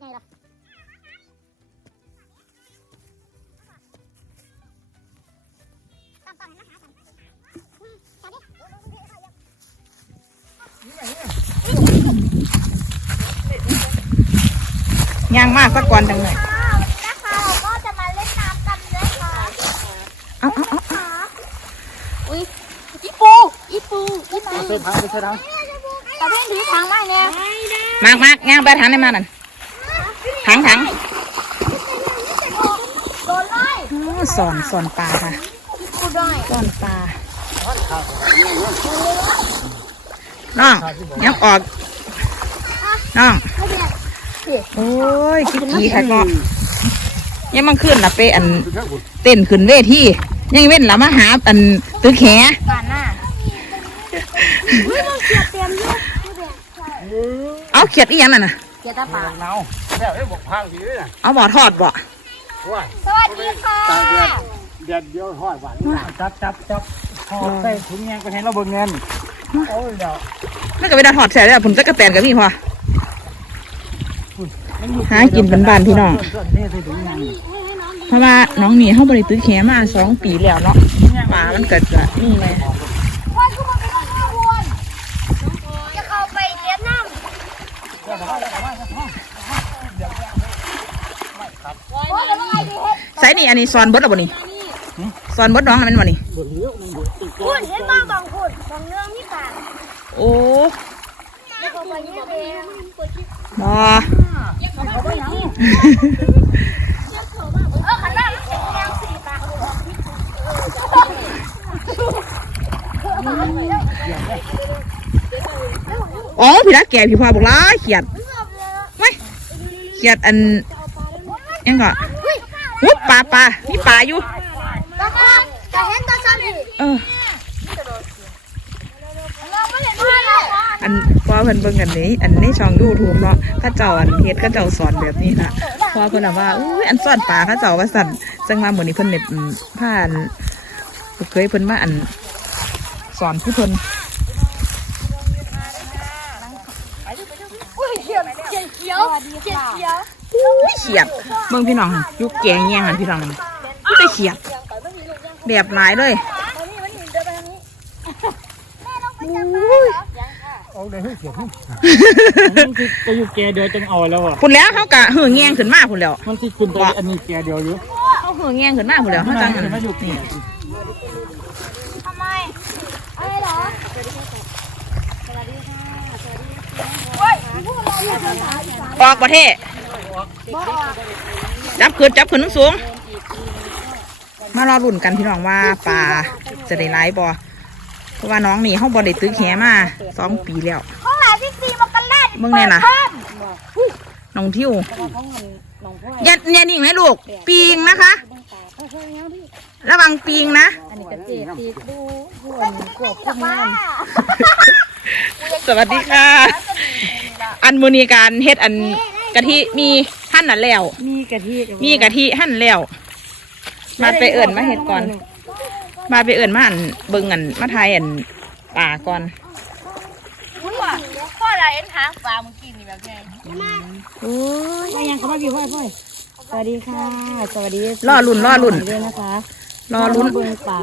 ไงล่ะตั้งๆนะคะอืมจับดิย่างมากสักก่อนจังเลยนะคะเราก็จะมาเล่นน้ำกันด้วยค่ะเอาเอาเอาค่ะอุ้ยอีปูอีปูอีปูเธอผ้าไปเธอทั้งตะเพ่นถือถังม้เนี่ยมากมากย่างไปทางไหนมานั่น ถังถังโดนไล่อ๋อสอนสอนปลาค่ะอีปูได้สอนปลาน้องยังออกน้องโอ้ยขี้ขี้ค่ะเนาะยังมันขึ้นละไปอันเต้นขึ้นเวทียังเว้นละมาหาอันตึกแขผ่านหน้าอุ้ยมันเกียดเต็มด้วยเอาเขียดอีหยังนั่นน่ะเกียดตาปาหนาว แล้วไอ้บอกพังทีนี่น่ะเอาบ่อทอดบ่ว้ายสวัสดีค่ะตากแดดแดดเดียวทอดหวานจับจับจับห่อใส่ถุงยางไปให้เราเบิ่งเงินโอ้ยเดี๋ยวไม่ก็เวลาทอดแซ่ได้ผมจะกระแตนกับพี่พอมันอยู่หากินเป็นบ้านพี่น้องส่วนๆนี่ใส่ถุงยางเพราะว่าน้องนี่เขาบริตื้อแขมาสองปีแล้วเนาะปลามันเกิดจะนี่ไง วันก็มาเป็นข้าววนจะเข้าไปเลี้ยงน้ำโอ้ยเดี๋ยวว่าไงดีเฮ็ด ใส่นี่อันนี้ซอนเบดหรอบ่นี่ซอนเบดน้องอันนั้นบ่นี่เบิ่งเยอะมันอยู่ติดคุณเห็นบ้างบางคุณบางเรื่องที่ต่างโอ้แล้วก็ไปยี่เพลงบ่เออขันหน้ามันเป็นแนวสี่ตาอ๋อพี่รักแก่พี่พอบอกหล้าเขียดไม่เขียดอันยังก็วุ้บ ปลาปลามีปลาอยู่แล้วก็จะเห็นตาชันอีกเออเราไม่เห็นว่าเลยอันพ่อเพิ่นเบิ่งกันนี้ อันนี้ช่องยูทูบเนาะข้าเจ้าอันเฮ็ดข้าเจ้าสอนแบบนี้ล่ะพ่อเพิ่นว่าอุ้ยอันสอนปลาข้าเจ้าว่าสั่นจังว่ามื้อนี้เพิ่นเน็บผ่านเคยเพิ่นมาอันสอนผู้เพิ่นเขียวเขียวเขียว อุ้ยเขียดเบิ่งพี่น้องหั่นอยุกแกงแยงหั่นพี่น้องนี่ได้เขียดแบบหลายเลยเอาเลยให้เขียนมันสิจะอยู่แกเดียวจังเอาแล้วอะพุ่นแล้วเขากะหือแงงขึ้นมาพุ่นแล้วมันสิขึ้นไปอันนี้แกเดียวอยู่เขาหือแงงขึ้นมาพุ่นแล้วเขาจังอันมาอยู่แกทำไมอะไรเหรอออกประเทศ จับขึ้นจับขึ้นสูง มารอรุ่นกันพี่น้องว่าปลาจะได้ไล่บ่เพราะว่าน้องนี่เขาบ่ได้ตื้อแขมาสองปีแล้วข้างหลังพี่ซีมันกันแล่นเบิ่งแน่น่ะน้องทิวอย่าอย่านิ่งนะลูก ปีงนะคะ ระวังปีงนะจากว่าสวัสดีค่ะ อันมือนีการเฮ็ดอัน กะทิมีหั่นน่ะแล้ว มีกะทิมีกะทิหั่นแล้ว มาไปเอิ่นมาเฮ็ดก่อน มาไปเอิ่นมาอันเบิ่งอันมาไทยอันป่าก่อนพ่ออะไรเอ็นหางปลาเมื่อกี้นี่แบบไงโอ้ยมายังเขามาพี่พ่อยพ่อยสวัสดีค่ะ สวัสดีรอรุ่นรอรุ่นด้วยนะคะรอลุ้นเบิ่งป่า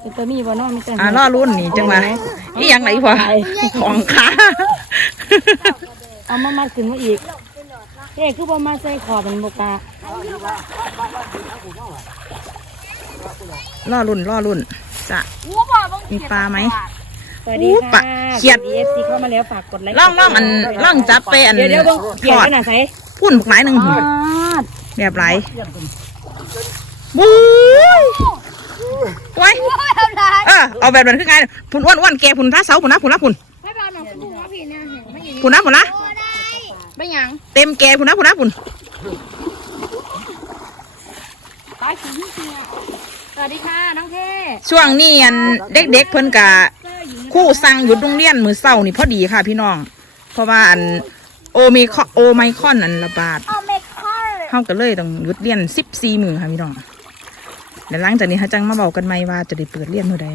เป็นตัวมีบ่เน้องมีแต่อ่ารอรุ่นนี่จังหวะนี่ยังไงพอของค้าเอามามัดขึ้นมาอีก เอ๊ะคือบ่มาใส่ขอบมันบกล้ารอรุ่นรอรุ่นจะหัวบ่บางมีปลาไหมสวัสดีอู้ค่ะปะเขียดสวัสดี FC เข้ามาแล้วฝากกดไลค์ล่องล่องอันล่องจับไปอันเดี๋ยวเดี๋ยวเบิ่งเขียดทอดขนาดไหนพุ่นบักหลายหนึ่งอ๋อแบบไรบู๊ยโอ้ยไม่ทำไรเออเอาแบบนั้นคือไงพุ่นอ้วนอ้วนแกพุ่นท่าเสาพุ่นนะพุ่นนะพุ่นไม่ปลาหนังกุ้งนะพี่เนี่ยเห็นไม่ยินพุ่นนะพุ่นนะ ไม่ยังเต็มแกพุ่นนะพุ่นนะพุ่นปลาขี้เขียดสวัสดีค่ะน้องเท่ช่วงนี้อันเด็กๆเพิ่นกะครู่สั่งหยุดโรงเรียนมือเศร้านี่พอดีค่ะพี่น้อง เพราะว่าอันโอมิคโอไมคอนอันระบาดเอาเมคคอร์เฮาก็เลยต้องหยุดเรียนสิบสี่มือค่ะพี่น้องเดี๋ยวหลังจากนี้เขาจังมาบอกกันไหมว่าจะได้เปิดเรียนเมื่อใด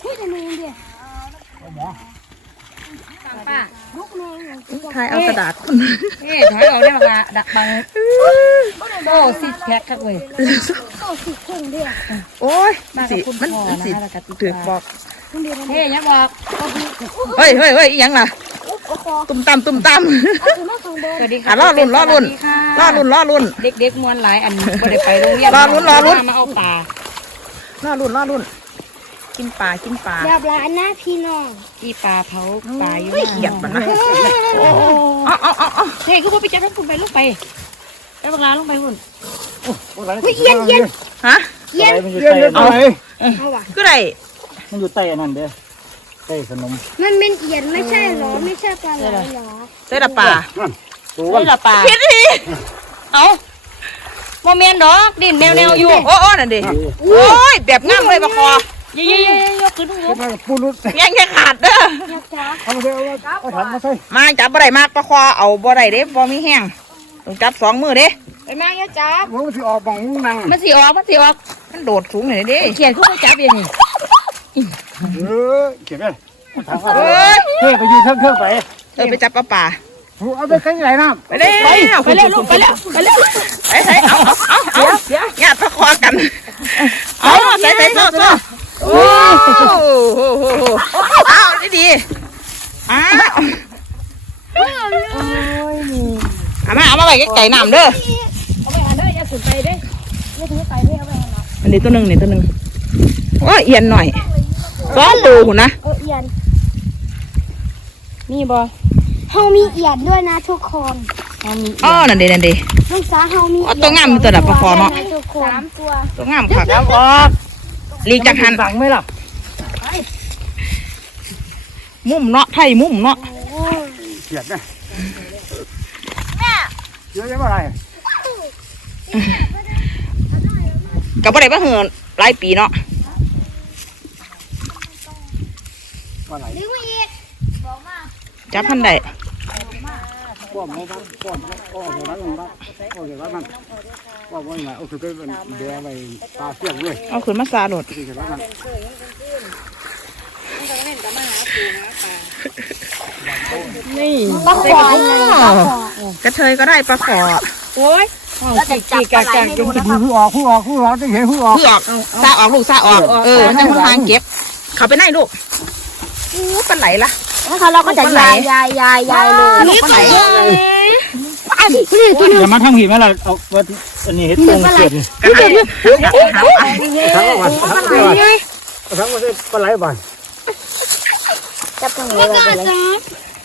พี่จะมีเดีย ป้า ลูกเมย์ายเอากระดาษเฮ้ยถอยออกได้ปะกะดักบังโอ้สิแพ็คครับเว้ยโตสิครึ่งเดียวโอ้ยมาสิกับคุณมันพ่อมันนะสิคะแล้วก็ติดถือบอกเฮ้ยอย่าบอกเฮ้ยเฮ้ยเฮ้ยอีหยังล่ะอุ๊บโอ้คอตุ่มตำตุ่มตำเอาถือมาข้างบนสวัสดีค่ะอะรอรุ่นรอรุ่นสวัสดีค่ะรอรุ่นรอรุ่น เด็กๆมวนหลายอันบ่ได้ไปโรงเรียนรอลุ้นรอลุ้นมาเอาปลารอรุ่นรอรุ่น กินปลากินปลาแบบร้านหน้าพี่น้องอีปลาเผาปลาอยู่เฮ้ยเขียดมันนะโอ้โหเอ๋อาเอาเอาเฮ้ยก็บ่ไปจับทั้งคุณไปลงไปไปบังลาลงไปหุ่นเย็นเย็นฮะเย็นมันอยู่ใต้เอาเอาว่ะคือไรมันอยู่ใต้อันนั้นเด้อใต้ขนมมันเป็นเอียนไม่ใช่เหรอไม่ใช่ปลาไหลเหรอใส่ละปลานั่นตัวเฮ้ยละปลาเพี้ยนทีเอาโมเมนดอกดินแนวแนวๆอยู่โอ้โอ้นั่นดิโอ้ยแบบง่ามเลยปะคอ เย้ๆๆยขึ้นยกมันปูรุดแย่งแค่ขาดเด้ออาจ้าเอาไปเอาเอาถังมาใส่มาจับบ่ได้มากปะคอเอาบ่ได้เด้บ่มีแห้งต้องจับสองมือเด้ไปมาอย่าจับมันสิออกบังนังมันสิออกมันสิออกมันโดดสูงหน่อยเด้เขียนเขาไปจับอย่างนี้เออเก็บไว้ถังเอ้ยเฮ้ไปยืนเครื่องเครื่องไปเออไปจับปลาป่าเอาไปใกล้ไหนน้ไปเด้วไปแล้วลูกไปแล้วไปแล้วไปใส่เอาเอาเอาเอาเดี๋ยวญาตะคอกันเอาใส่ใส่โซ่โซ่ โอ้โหโหโหโหเอาดีดีๆอ้าวเอามาเอามาไว้ใกล้ๆน้ำเด้อเอาไปอันนั้นอย่าขึ้นไปเด้ไม่ถือไปไม่เอาไปเอาอันนี้ตัวหนึ่งนี่ตัวหนึ่งโอ้เอียนหน่อยสองตัวหุ่นนะเออเอียนนี่บ่เฮามีเอียนด้วยนะทุกคนเอามีอ๋อนั่นเด้นั่นเด้ลูกสาวเฮามีอ๋อตัวงามมีตัวละปลาคอเนาะสามตัวตัวงามค่ะครับออก ลีกจากหันสั่งไหมล่ะมุมเนาะไทยมุมเนาะเกียดนะเยอะแยะอะไรกับบ่ได้มาเหือหลายปีเนาะอะไรดึงมาอีกบอกมาจับพันได้ ป้อมไม่บ้างป้อมป้อมเดี๋ยวนั้นบ้างป้อมเดี๋ยวนั้นป้อมว่าไงโอ้คือก็เป็นเดี๋ยวไปปลาเสี้ยงด้วยเอาขึ้นมาซาโดดที่เดี๋ยวนั้นนี่ปลาขวานไงปลาขวานกระเทยก็ได้ปลาขอโอ้ยห้องจีจีกากางจนผู้ออกผู้ออกผู้ออกจะเห็นผู้ออกเพื่อออกซาออกลูกซาออกเออจังทางเก็บ เขาไปไหนลูก อู้ปลาไหลละนะคะเราก็จะยายยายยายยายเลยปลาไหลอันนี้นี่ตัวนึงอย่ามาทำผิดไหมล่ะเอาว่าอันนี้เห็ดตรงเกียดกระเทยหาเอาทั้งวันทั้งวันทั้งวันปลาไหลบ้านจับตรงนี้เลย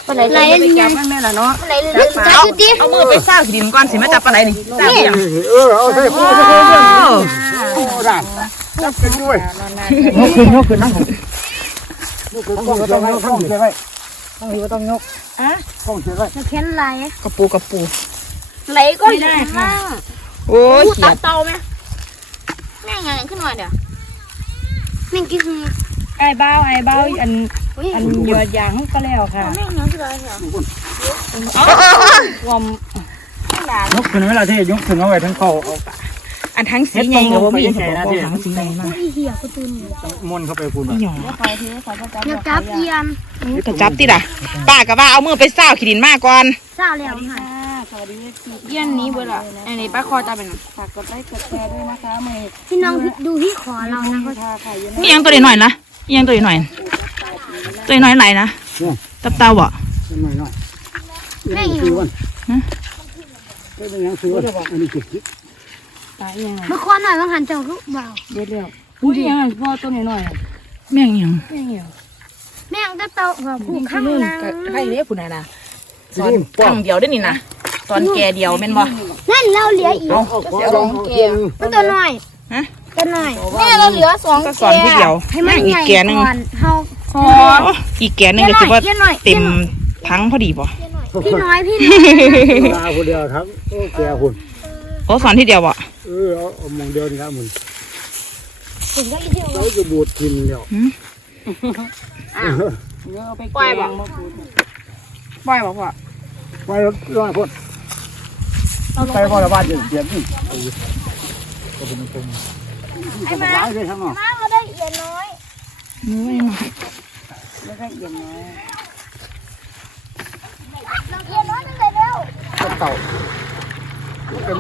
ปลาไหลไหลไปจับมันแม่ละเนาะปลาไหลลึกจับอยู่ดิเอามือไปซาขีดินก่อนสิมาจับปลาไหลนี่ซาเพียงเออเอาใส่ผู้จะเป็นโอ้ด่านจับกันด้วยยกขึ้นยกขึ้นนั่งยกขึ้น ต้องยกต้องยกต้องเสียไว้ต้องยกต้องยกอะต้องเสียไว้เข็นไหลกระปูกระปูไหลก็เห็นมากโอ้ยเขียดเตาไหมแม่งยังขึ้นมาเดี๋ยวแม่งกินไอ้เบ้าไอ้เบ้าอันอันหยอดยางก็แล้วค่ะแม่งยังขึ้นมาเหรอวอมยกขึ้นเวลาที่ยกขึ้นเอาไว้ทั้งเข่าเอา อันทั้งสีใหญ่กับว่ามีเขาบอกว่าทั้งสีใหญ่มากไอ้เหี้ยกูตื่นมนเข้าไปคุณหยองอยากจับเอียมก็จับติล่ะป้าก็ว่าเอามือไปซาขีดินมาก่อนเศร้าแล้วค่ะเยี่ยนนี้เบ่ล่ะอันนี้ป้าคอจะเป็นฝากกดไลค์กดแชร์ด้วยนะคะมือพี่น้องดูที่ขอเรานะเขาค่ะค่ะอยู่นี่ยังตัวนี้หน่อยนะนี่ยังตัวนี้หน่อยตัวนี้หน่อยไหนนะตับเตาบ่หน่อยหน่อยไม่ซื้อวันไม่เป็นยังซื้อวันอันนี้เก็บ ตายยังไงเมื่อควานหน่อยว่าหันเจ้าลูกเบาเด็ดแล้วอุ้ยยังไงพ่อตัวน้อยแม่งยังๆยังเหี่ยวแม่งก็เตาแบบผูกข้างล่างใครเรียกคุณนายนะตอนข้างเดียวได้นี่นะตอนแกเดียวแม่นบ่นั่นเราเหลืออีกเอาเอาเอาก็ตัวหน่อยฮะตัวหน่อยแม่เราเหลือสองก็สอนที่เดียวให้มันอีใหกญ่แกหนึงก่อนเฮาคอโอ้อีกแกหนึงก็คือว่าเกี้ยหน่อยเต็มทั้งพอดีป่ะพี่น้อยพี่น้อยลาคนเดียวครับโอ้แกคุณโอ้สอนที่เดียวบ่เออเอาเอามองเดียวนี่ครับมึงถึงก็อีเดียวเราจะบูดกินเดียวเยอะไปปล่อยบ่ปล่อยบ่พ่อไปรถร้อยคนไปพอละบาทเดียวนี่ก็เป็นตรงไอ้มาเลยทั้งหมดน้าเขาได้เอียน้อยไม่มาไม่ได้เอียนน้อยเอียน้อยเต่ามันก็มี